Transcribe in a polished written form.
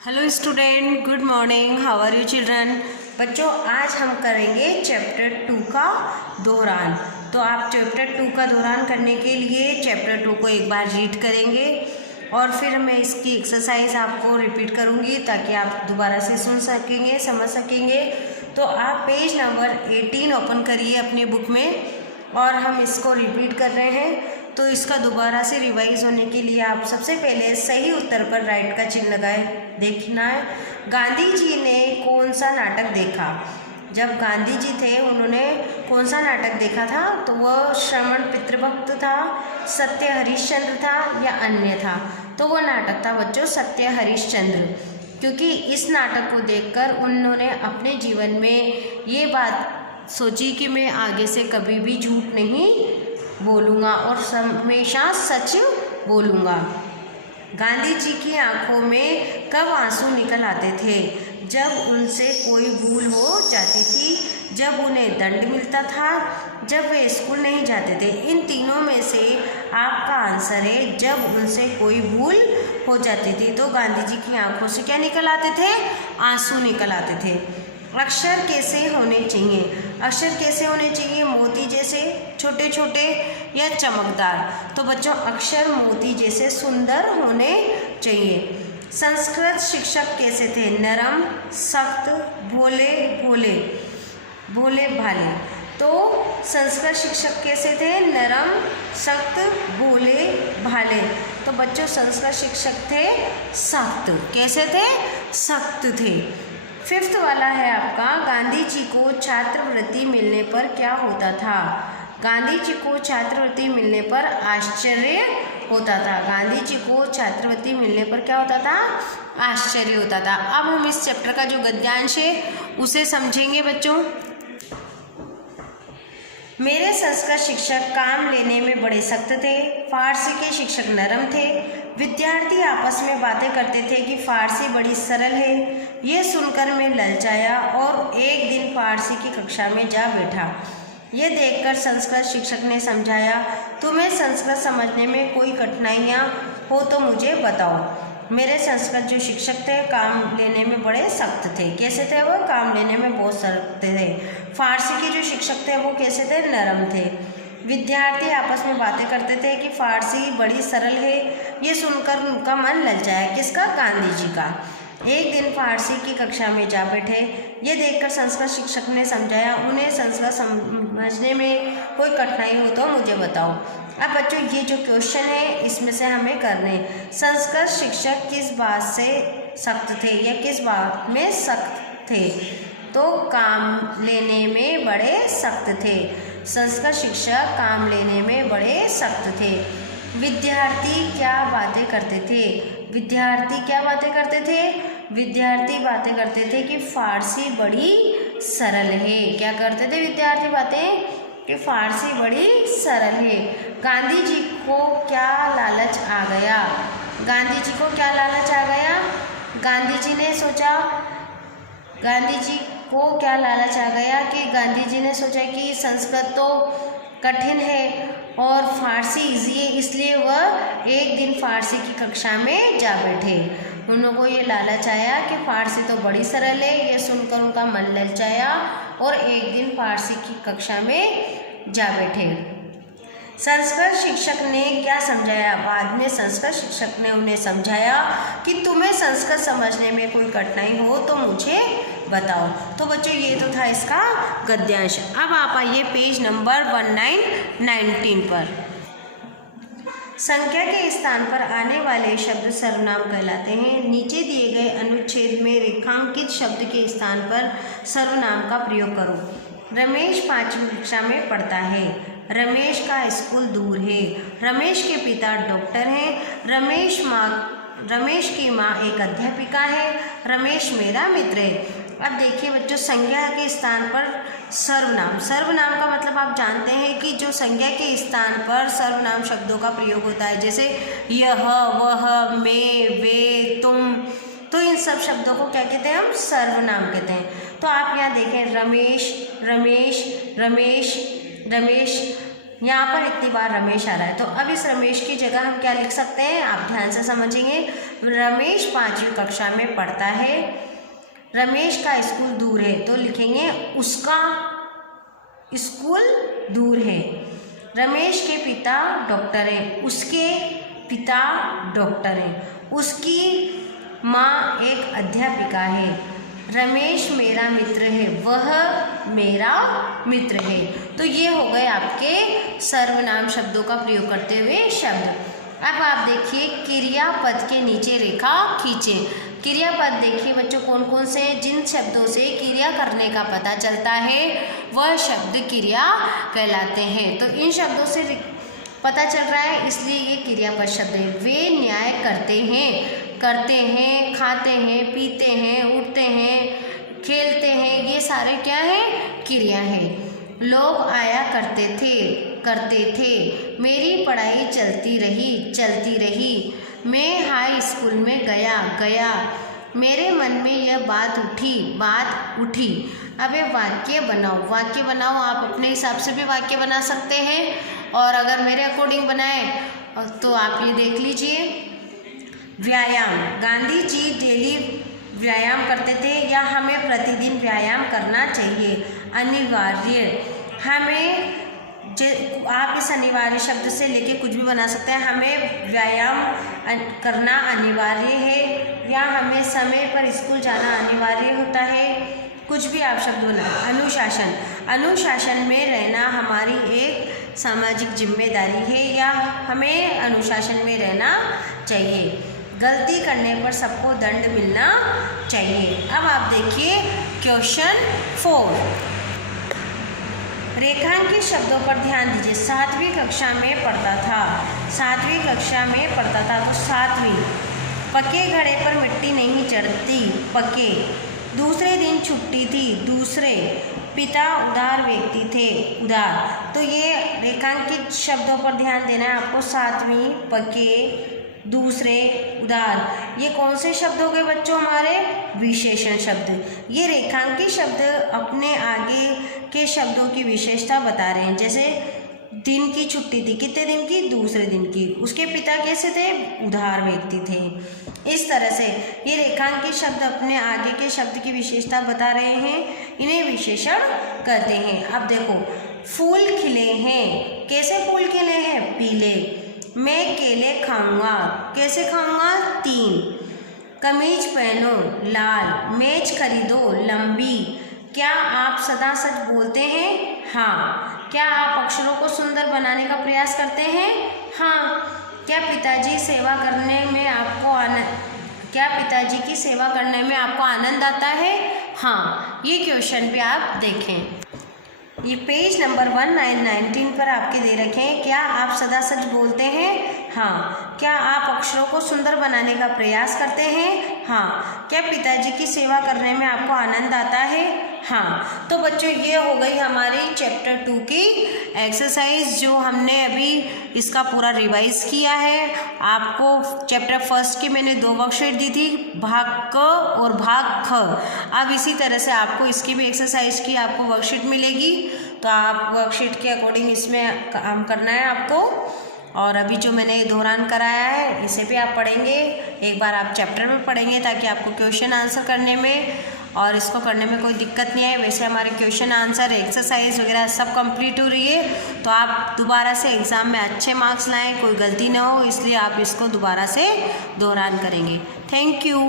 Hello student, good morning. How are you children? बच्चों, आज हम करेंगे चैप्टर 2 का दोहरान। तो आप चैप्टर 2 का दोहरान करने के लिए चैप्टर 2 को एक बार रीड करेंगे और फिर मैं इसकी एक्सरसाइज आपको रिपीट करूँगी ताकि आप दोबारा से सुन सकेंगे, समझ सकेंगे। तो आप पेज नंबर 18 ओपन करिए अपनी बुक में और हम इसको रिपीट कर रहे हैं। तो इसका दोबारा से रिवाइज होने के लिए आप सबसे पहले सही उत्तर पर राइट का चिन्ह लगाए। देखना है, गांधी जी ने कौन सा नाटक देखा? जब गांधी जी थे उन्होंने कौन सा नाटक देखा था? तो वह श्रवण पितृभक्त था, सत्य हरिश्चंद्र था या अन्य था? तो वह नाटक था बच्चों सत्य हरिश्चंद्र, क्योंकि इस नाटक को देखकर उन्होंने अपने जीवन में ये बात सोची कि मैं आगे से कभी भी झूठ नहीं बोलूँगा और हमेशा सच बोलूँगा। गांधी जी की आंखों में कब आंसू निकल आते थे? जब उनसे कोई भूल हो जाती थी, जब उन्हें दंड मिलता था, जब वे स्कूल नहीं जाते थे। इन तीनों में से आपका आंसर है जब उनसे कोई भूल हो जाती थी। तो गांधी जी की आंखों से क्या निकल आते थे? आंसू निकल आते थे। अक्षर कैसे होने चाहिए? अक्षर कैसे होने चाहिए? मोती जैसे छोटे छोटे या चमकदार? तो बच्चों, अक्षर मोती जैसे सुंदर होने चाहिए। संस्कृत शिक्षक कैसे थे? नरम, सख्त, भोले भोले, भोले भाले। तो संस्कृत शिक्षक कैसे थे? नरम, सख्त, भोले भाले। तो बच्चों, संस्कृत शिक्षक थे सख्त। कैसे थे? सख्त थे। 5th वाला है आपका, गांधी जी को छात्रवृत्ति मिलने पर क्या होता था? गांधी जी को छात्रवृत्ति मिलने पर आश्चर्य होता था। गांधी जी को छात्रवृत्ति मिलने पर क्या होता था? आश्चर्य होता था। अब हम इस चैप्टर का जो गद्यांश है उसे समझेंगे बच्चों। मेरे संस्कृत शिक्षक काम लेने में बड़े सख्त थे। फारसी के शिक्षक नरम थे। विद्यार्थी आपस में बातें करते थे कि फारसी बड़ी सरल है। ये सुनकर मैं ललचाया और एक दिन फारसी की कक्षा में जा बैठा। ये देखकर संस्कृत शिक्षक ने समझाया, तुम्हें संस्कृत समझने में कोई कठिनाइयाँ हो तो मुझे बताओ। मेरे संस्कृत जो शिक्षक थे काम लेने में बड़े सख्त थे। कैसे थे वो? काम लेने में बहुत सख्त थे। फारसी के जो शिक्षक थे वो कैसे थे? नरम थे। विद्यार्थी आपस में बातें करते थे कि फारसी बड़ी सरल है। ये सुनकर उनका मन ललचाया। किसका? गांधी जी का। एक दिन फारसी की कक्षा में जा बैठे। ये देखकर संस्कृत शिक्षक ने समझाया, उन्हें संस्कृत समझने में कोई कठिनाई हो तो मुझे बताओ। अब बच्चों, ये जो क्वेश्चन है इसमें से हमें करने, संस्कृत शिक्षक किस बात से सख्त थे या किस बात में सख्त थे? तो काम लेने में बड़े सख्त थे। संस्कृत शिक्षक काम लेने में बड़े सख्त थे। विद्यार्थी क्या बातें करते थे? विद्यार्थी क्या बातें करते थे? विद्यार्थी बातें करते थे कि फारसी बड़ी सरल है। क्या करते थे विद्यार्थी बातें? कि फारसी बड़ी सरल है। गांधी जी को क्या लालच आ गया? गांधी जी को क्या लालच आ गया? गांधी जी ने सोचा, गांधी जी को क्या लालच आ गया कि गांधी जी ने सोचा कि संस्कृत तो कठिन है और फारसी इजी है, इसलिए वह एक दिन फारसी की कक्षा में जा बैठे। उन लोगों को ये लालच आया कि फारसी तो बड़ी सरल है। ये सुनकर उनका मन ललचाया और एक दिन फारसी की कक्षा में जा बैठे। संस्कृत शिक्षक ने क्या समझाया? बाद में संस्कृत शिक्षक ने उन्हें समझाया कि तुम्हें संस्कृत समझने में कोई कठिनाई हो तो मुझे बताओ। तो बच्चों, ये तो था इसका गद्यांश। अब आप आइए पेज नंबर 1919 पर। संख्या के स्थान पर आने वाले शब्द सर्वनाम कहलाते हैं। नीचे दिए गए अनुच्छेद में रेखांकित शब्द के स्थान पर सर्वनाम का प्रयोग करो। रमेश 5वीं कक्षा में पढ़ता है। रमेश का स्कूल दूर है। रमेश के पिता डॉक्टर हैं। रमेश की माँ एक अध्यापिका है। रमेश मेरा मित्र है। अब देखिए बच्चों, संज्ञा के स्थान पर सर्वनाम। सर्वनाम का मतलब आप जानते हैं कि जो संज्ञा के स्थान पर सर्वनाम शब्दों का प्रयोग होता है, जैसे यह, वह, मैं, वे, तुम। तो इन सब शब्दों को क्या कहते हैं? हम सर्वनाम कहते हैं। तो आप यहाँ देखें, रमेश, रमेश, रमेश, रमेश, यहाँ पर इतनी बार रमेश आ रहा है, तो अब इस रमेश की जगह हम क्या लिख सकते हैं, आप ध्यान से समझेंगे। रमेश 5वीं कक्षा में पढ़ता है, रमेश का स्कूल दूर है, तो लिखेंगे उसका स्कूल दूर है। रमेश के पिता डॉक्टर हैं, उसके पिता डॉक्टर हैं। उसकी माँ एक अध्यापिका है। रमेश मेरा मित्र है, वह मेरा मित्र है। तो ये हो गए आपके सर्वनाम शब्दों का प्रयोग करते हुए शब्द। अब आप देखिए क्रियापद के नीचे रेखा खींचें। क्रियापद देखिए बच्चों कौन कौन से, जिन शब्दों से क्रिया करने का पता चलता है वह शब्द क्रिया कहलाते हैं। तो इन शब्दों से पता चल रहा है, इसलिए ये क्रियापद शब्द है। वे न्याय करते हैं, खाते हैं, पीते हैं, उठते हैं, खेलते हैं, ये सारे क्या है, क्रिया है। लोग आया करते थे, मेरी पढ़ाई चलती रही। मैं हाई स्कूल में गया, मेरे मन में यह बात उठी। अब ये वाक्य बनाओ। आप अपने हिसाब से भी वाक्य बना सकते हैं, और अगर मेरे अकॉर्डिंग बनाए तो आप ये देख लीजिए। व्यायाम, गांधी जी डेली व्यायाम करते थे, या हमें प्रतिदिन व्यायाम करना चाहिए। अनिवार्य, हमें आप इस अनिवार्य शब्द से लेके कुछ भी बना सकते हैं। हमें व्यायाम करना अनिवार्य है, या हमें समय पर स्कूल जाना अनिवार्य होता है। कुछ भी आप शब्द बना। अनुशासन में रहना हमारी एक सामाजिक जिम्मेदारी है, या हमें अनुशासन में रहना चाहिए। गलती करने पर सबको दंड मिलना चाहिए। अब आप देखिए क्वेश्चन 4। रेखांकित शब्दों पर ध्यान दीजिए। 7वीं कक्षा में पढ़ता था, तो 7वीं। पके घड़े पर मिट्टी नहीं चढ़ती, पके। दूसरे दिन छुट्टी थी, दूसरे। पिता उदार व्यक्ति थे, उदार। तो ये रेखांकित शब्दों पर ध्यान देना है आपको। 7वीं, पके, दूसरे, उदार। ये कौन से शब्द हो गए बच्चों, हमारे विशेषण शब्द। ये रेखांकित शब्द अपने आगे के शब्दों की विशेषता बता रहे हैं। जैसे दिन की छुट्टी थी, कितने दिन की, दूसरे दिन की। उसके पिता कैसे थे, उदार व्यक्ति थे। इस तरह से ये रेखांकित शब्द अपने आगे के शब्द की विशेषता बता रहे हैं, इन्हें विशेषण कहते हैं। अब देखो, फूल खिले हैं, कैसे फूल खिले हैं, पीले। मैं केले खाऊंगा, कैसे खाऊंगा, 3। कमीज पहनो, लाल। मेज खरीदो, लंबी। क्या आप सदा सच बोलते हैं, हाँ। क्या आप अक्षरों को सुंदर बनाने का प्रयास करते हैं, हाँ। क्या पिताजी की सेवा करने में आपको आनंद आता है, हाँ। ये क्वेश्चन पे आप देखें। ये पेज नंबर 1919 पर आपके दे रखे हैं। क्या आप सदा सच बोलते हैं, हाँ। क्या आप अक्षरों को सुंदर बनाने का प्रयास करते हैं, हाँ। क्या पिताजी की सेवा करने में आपको आनंद आता है, हाँ। तो बच्चों ये हो गई हमारी चैप्टर 2 की एक्सरसाइज, जो हमने अभी इसका पूरा रिवाइज किया है। आपको चैप्टर 1 की मैंने 2 वर्कशीट दी थी, भाग क और भाग ख। अब इसी तरह से आपको इसकी भी एक्सरसाइज की आपको वर्कशीट मिलेगी, तो आप वर्कशीट के अकॉर्डिंग इसमें काम करना है आपको। और अभी जो मैंने दोहरान कराया है इसे भी आप पढ़ेंगे, एक बार आप चैप्टर में पढ़ेंगे, ताकि आपको क्वेश्चन आंसर करने में और इसको करने में कोई दिक्कत नहीं आए। वैसे हमारे क्वेश्चन आंसर, एक्सरसाइज वगैरह सब कंप्लीट हो रही है, तो आप दोबारा से एग्ज़ाम में अच्छे मार्क्स लाएं, कोई गलती ना हो, इसलिए आप इसको दोबारा से दोहरान करेंगे। Thank you.